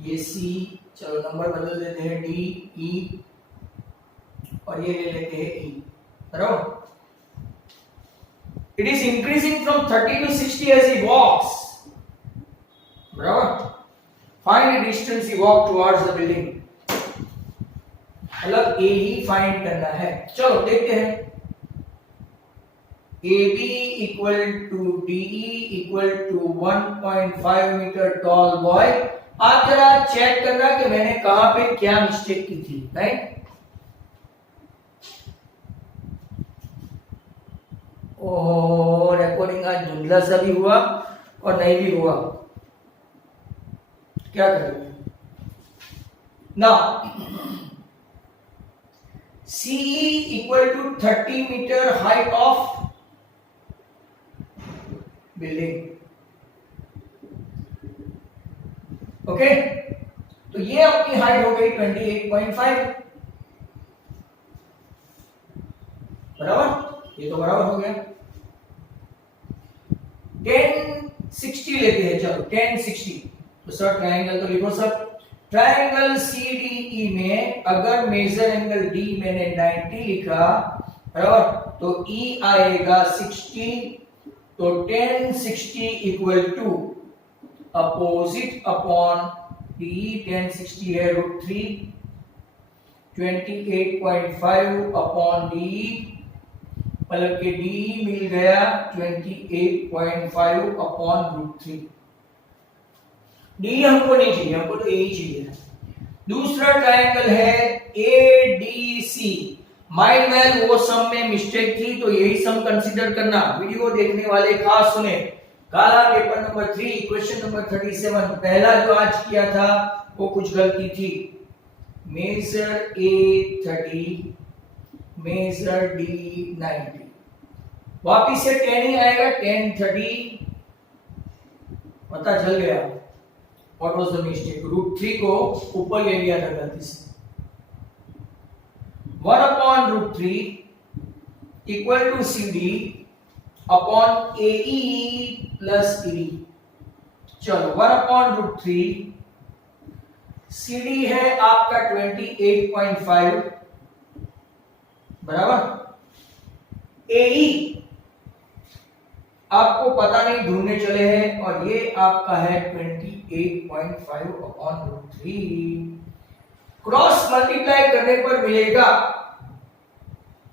ये सी, चलो नंबर बदल देते हैं, डी, ई, और ये ले लेते हैं ई, बराबर। It is increasing from 30 to 60 as he walks, बराबर। Find the distance he walked towards the building, मतलब ए ही फाइंड करना है। चलो देखते हैं। AB equal to DE equal to 1.5 metre tall boy. आप जरा चेक करना कि मैंने कहां पे क्या मिस्टेक की थी, राइट? ओह, रिकॉर्डिंग आज धुंधला सा भी हुआ और नहीं भी हुआ, क्या करेंगे ना। CE equal to 30 metre height of building, okay. तो ये अपनी हाइट हो गई 28.5, बराबर। ये तो बराबर हो गया। 1060 लेते हैं, चलो 1060। तो सर ट्रायंगल तो लिखो सब। ट्रायंगल CDE में अगर मेजर एंगल D मैंने 90 लिखा, बराबर, तो E आएगा 60, तो 1060 equal to opposite upon D, 1060 है √3, 28.5 अपॉन D, मतलब के D मिल गया 28.5 अपॉन √3। डी हमको नहीं चाहिए, हमको तो ए ही चाहिए। दूसरा ट्रायंगल है ADC। माइंड मैन वो सम में मिस्टेक थी तो यही सम कंसीडर करना। वीडियो देखने वाले खास सुने। काला पेपर नंबर 3 क्वेश्चन नंबर 37, पहला जो आज किया था वो कुछ गलती थी। मेजर A 30, मेजर D 90, वापिस से 10 ही आएगा, 10 30, पता चल गया। What was the mistake? √3 को ऊपर ले लिया था गलती से। 1 upon √3 equal to CD upon AE plus ED। चलो 1 upon √3, CD है आपका 28.5, बराबर। AE आपको पता नहीं ढूंढने चले हैं, और ये आपका है 28.5/√3। क्रॉस मल्टीप्लाई करने पर मिलेगा,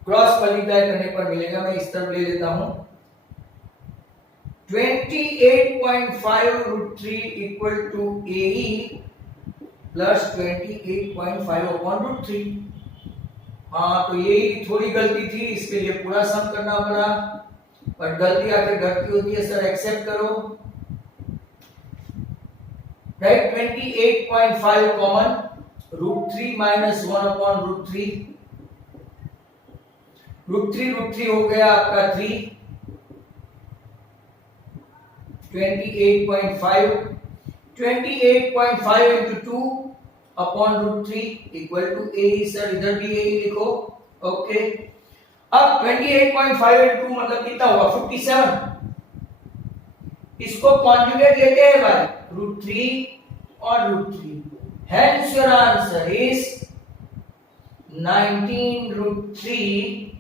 क्रॉस मल्टीप्लाई करने पर मिलेगा, मैं इस तरफ ले लेता हूं, 28.5√3 इक्वल टू AE प्लस 28.5/√3। हाँ, तो यही थोड़ी गलती थी, इसके लिए पूरा सम करना पड़ा, पर गलती आकर घटती होती है सर, एक्सेप्ट करो। राइट, 28.5 कॉमन, √3 माइनस 1/√3, √3 हो गया आपका 3, 28.5 into 2/√3 equal to A। Sir इधर भी A लिखो, ओके। अब 28.5 into 2 मतलब कितना हुआ, 57। इसको कॉन्जुगेट लेते हैं भाई, √3 और √3, hence your answer is 19√3,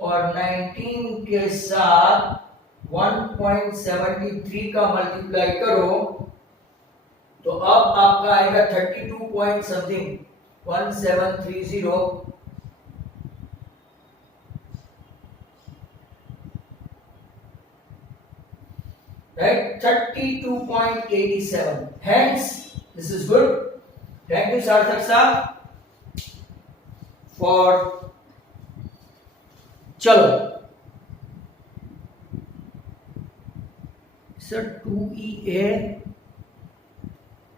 और 19 के साथ 1.73 का मल्टीप्लाई करो तो अब आपका आएगा 32 point something, 1730, right, 32.87, hence this is good. Thank you Sarthak sir for, चलो सर 2EA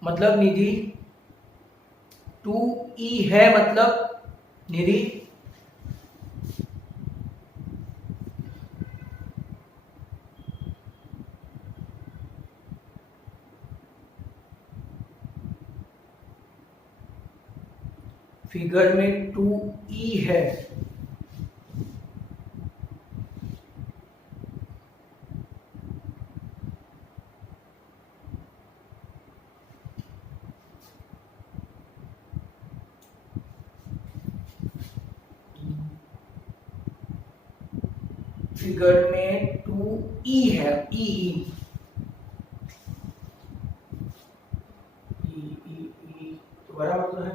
मतलब निधि, 2E है मतलब निधि, फिगर में 2E है, फिगर में 2E है, E तो बराबर तो है,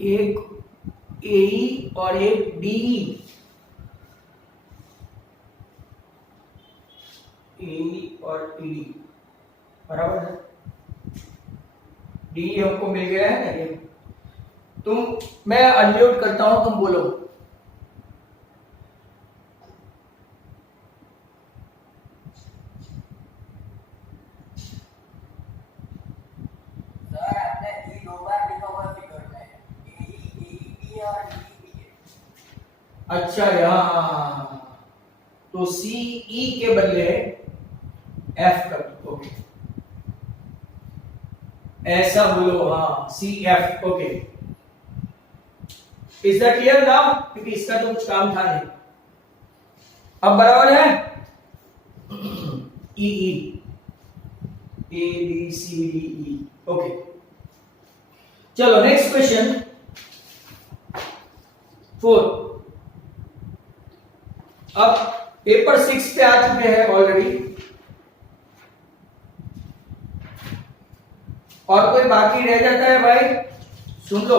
एक AE और एक DE, AE और ED बराबर है, DE हमको मिल गया है ना। ये तुम, मैं अनम्यूट करता हूं, तुम बोलो। अच्छा यहाँ तो CE के बदले F कर दो, ओके, ऐसा बोलो, हाँ CF, okay. Is that clear now, क्योंकि इसका तो कुछ काम था नहीं, अब बराबर है EE, ABCDE, ओके। चलो नेक्स्ट क्वेश्चन 4। अब पेपर 6 पे आ चुके हैं ऑलरेडी, और कोई बाकी रह जाता है भाई, सुन लो,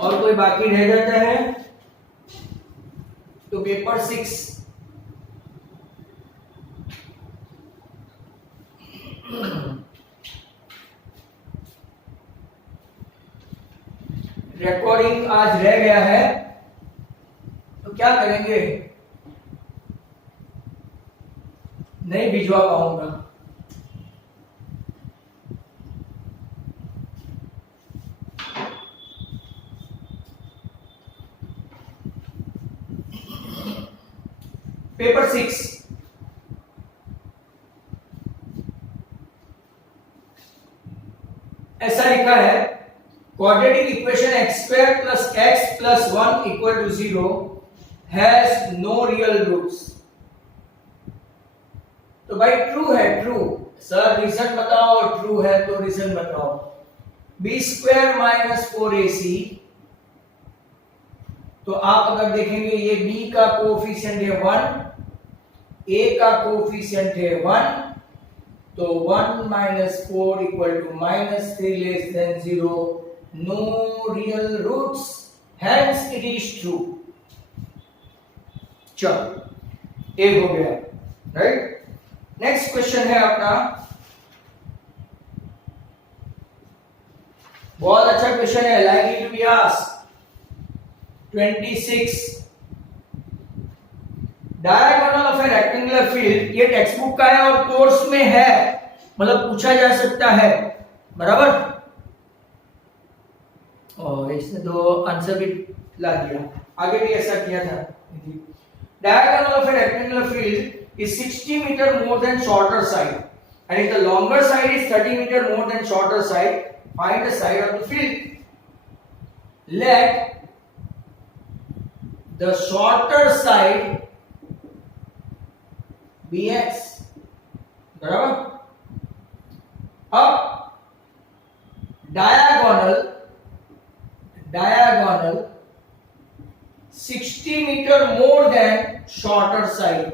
और कोई बाकी रह जाता है तो पेपर 6 रिकॉर्डिंग आज रह गया है, तो क्या करेंगे, नहीं भिजवा पाऊंगा, पेपर 6 ऐसा लिखा है, quadratic equation x² + x + 1 = 0 has no real roots. तो भाई ट्रू है, ट्रू। सर रीजन बताओ, ट्रू है तो रीजन बताओ। बी स्क्वायर माइनस 4ac, तो आप अगर देखेंगे ये b का कोफिशिएंट है 1, a का कोफिशिएंट है 1, तो 1 minus 4 equal to minus 3 less than 0, no real roots, hence it is true. चलो एक हो गया, राइट। नेक्स्ट क्वेश्चन है अपना, बहुत अच्छा क्वेश्चन है, like it to be asked. 26 diagonal of a rectangular field, ये टेक्स्ट बुक का है और कोर्स में है, मतलब पूछा जा सकता है, बराबर। और इसने तो आंसर भी ला दिया, आगे भी ऐसा किया था। Diagonal of a rectangular field is 60 meter more than shorter side, and if the longer side is 30 meter more than shorter side, find the side of the field. Let the shorter side be x, बराबर। अब diagonal 60 meter more than shorter side,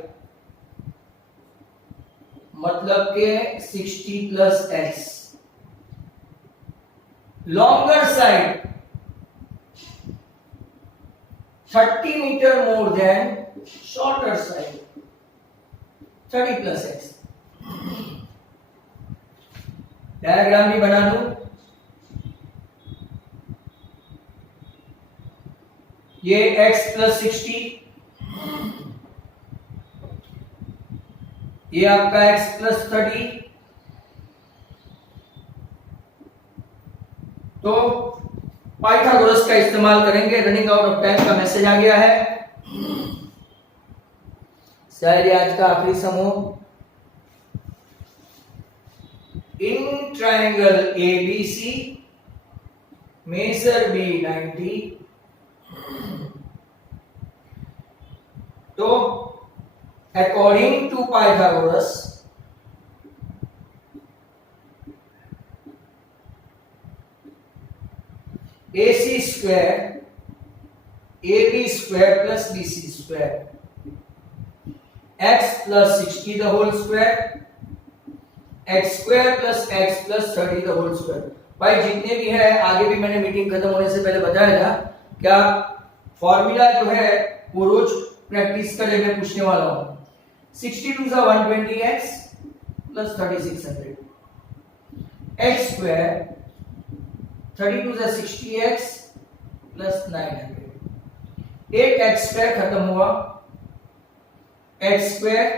मतलब के 60 plus x, longer side 30 metre more than shorter side, 30 plus x। Diagram भी बना लूं, ये x plus 60, ये आपका x प्लस 30, तो पाइथागोरस का इस्तेमाल करेंगे। रनिंग आउट ऑफ टाइम का मैसेज आ गया है, शायद ये आज का आखिरी सम हो। In triangle ABC measure B 90, तो according to Pythagoras, AC square AB square plus BC square x plus 60 the whole square x square plus x plus 30 the whole square। भाई जितने भी है, आगे भी मैंने मीटिंग खत्म होने से पहले बताया था, क्या फॉर्मूला जो है वो रोज प्रैक्टिस करें, मैं पूछने वाला हूं। 62 is 120x plus 3600, x square 32 is 60x plus 900, एक x square खत्म हुआ, x square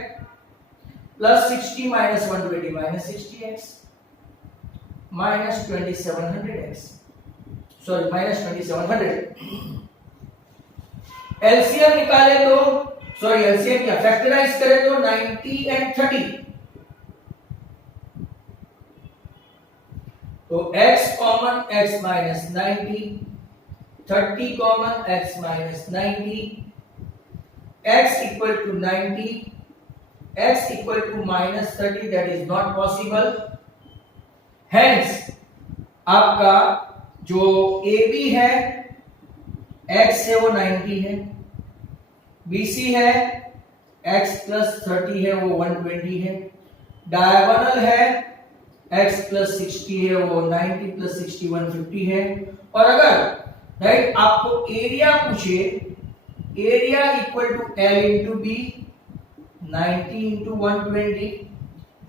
plus 60 minus 120 minus 60x minus 2700x, sorry minus 2700। LCM निकाले तो, सॉरी एलसीएम क्या, फैक्टराइज करें तो 90 एंड 30, तो x common x minus 90, 30 common x minus 90, x equal to 90, x equal to minus 30, that is not possible. Hence आपका जो AB है, x है वो 90 है, BC है x प्लस 30 है वो 120 है, डायगोनल है x प्लस 60 है वो 90 प्लस 60 150 है। और अगर राइट आपको एरिया पूछे, area equal to L into बी, 90 इंटू 120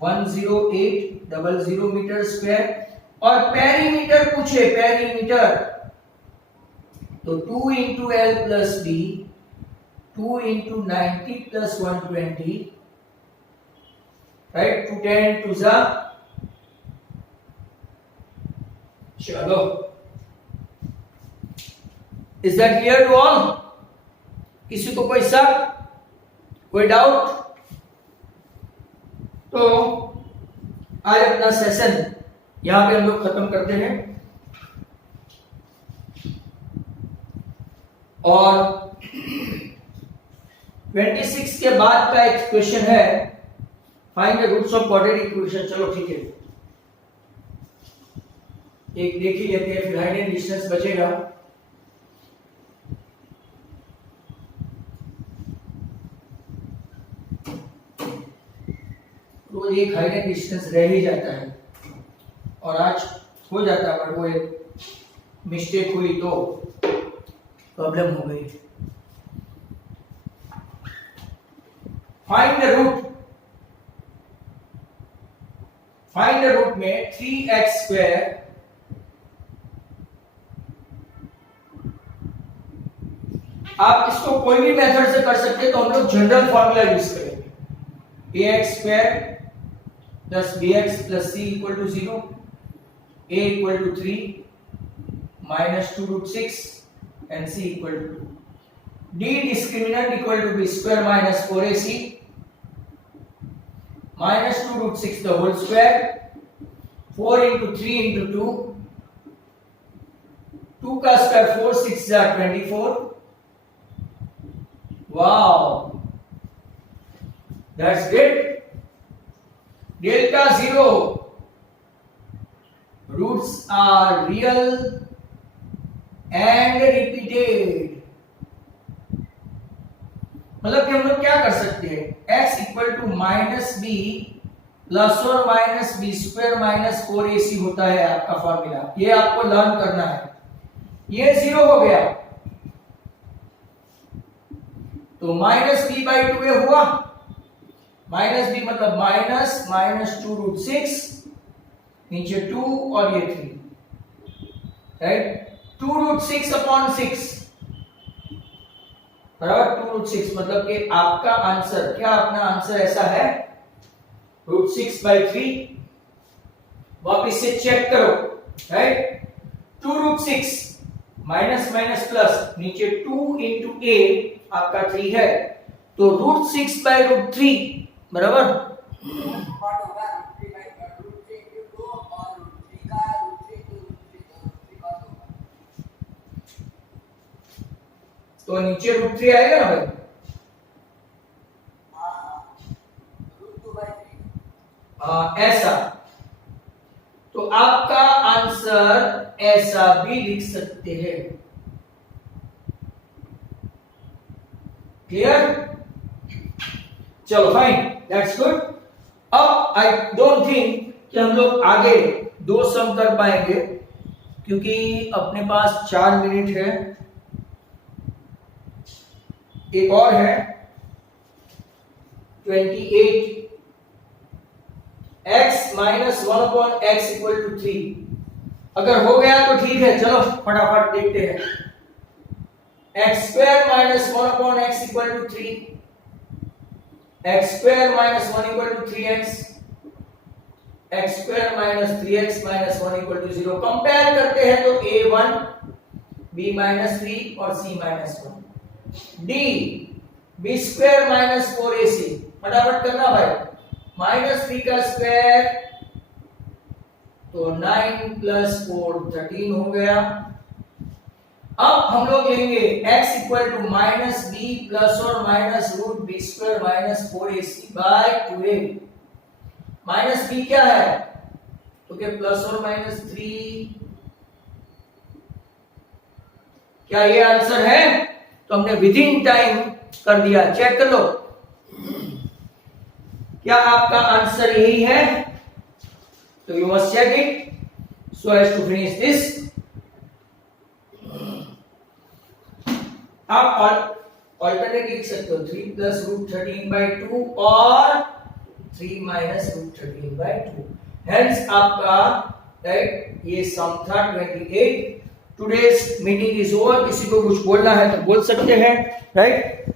10800 मीटर स्क्वायर, और पेरीमीटर पूछे, पेरीमीटर तो 2 into L plus B, 2 into 90 plus 120, right, 210 टू जा। चलो, is that clear to all? किसी को कोई शक, कोई डाउट? तो आज अपना सेशन यहां पे हम लोग खत्म करते हैं, और 26 के बाद का एक क्वेश्चन है, find the roots of quadratic equation. चलो ठीक है, एक देख ही लेते हैं, फिर हाइट एंड डिस्टेंस बचेगा। रोज एक हाइट एंड डिस्टेंस रह ही जाता है, और आज हो जाता है, पर वो एक मिस्टेक हुई तो प्रॉब्लम हो गई। Find the root, find the root में 3x स्क्वायर आप इसको कोई भी मेथड से कर सकते हैं, तो हम लोग जनरल फॉर्मूला यूज करेंगे। ax square plus bx plus c equal to 0, a equal to 3 minus 2 root 6 and c equal to 2। d discriminant equal to b square minus 4ac minus 2 root 6 the whole square, 4 into 3 into 2, 2 का square 4 6 जा 24। Wow, that's great. Delta 0, roots are real and repeated। मतलब कि हम लोग क्या कर सकते हैं, x equal to minus B plus और minus B square minus 4ac होता है आपका फॉर्मूला, ये आपको लर्न करना है। ये 0 हो गया तो माइनस बी बाई 2a हुआ, माइनस बी मतलब माइनस माइनस 2 रूट 6, नीचे 2 और ये 3, राइट। 2 रूट 6 अपॉन 6 बराबर 2 रूट 6, मतलब कि आपका आंसर, क्या अपना आंसर ऐसा है, रूट 6 बाई 3। वापिस से चेक करो, right. 2 root 6 minus minus plus, नीचे 2 इंटू a आपका 3 है, तो रूट 6 बाई रूट 3 बराबर तो नीचे रूट 3 आएगा ना भाई, ऐसा। तो आपका आंसर ऐसा भी लिख सकते हैं। क्लियर? चलो फाइन, दैट्स गुड। अब आई डोंट थिंक कि हम लोग आगे 2 सम कर पाएंगे, क्योंकि अपने पास 4 मिनट है। एक और है 28 x minus 1 upon x equal to 3। अगर हो गया तो ठीक है, चलो फटाफट देखते हैं। x square minus 1 upon x equal to 3, x square minus 1 equal to 3x, x square minus 3x minus 1 equal to 0। Compare करते हैं तो a1 b माइनस 3 और c minus 1। d b square minus 4ac, फटाफट करना भाई, minus 3 का square तो 9 plus 4 13 हो गया। अब हम लोग लेंगे x equal to minus B plus और minus root B square minus 4ac by 2a। Minus B क्या है, तो क्या प्लस और माइनस 3, क्या ये आंसर है? तो हमने विद इन टाइम कर दिया, चेक कर लो क्या आपका आंसर यही है। तो you must check it so as to finish this. आप ऑल्टरनेट लिख सकते हो, 3 प्लस रूट 13 बाई 2 और 3 माइनस रूट 13 बाई 2। हेंस आपका राइट ये सम था 28। Today's meeting is over. किसी को कुछ बोलना है तो बोल सकते हैं, राइट।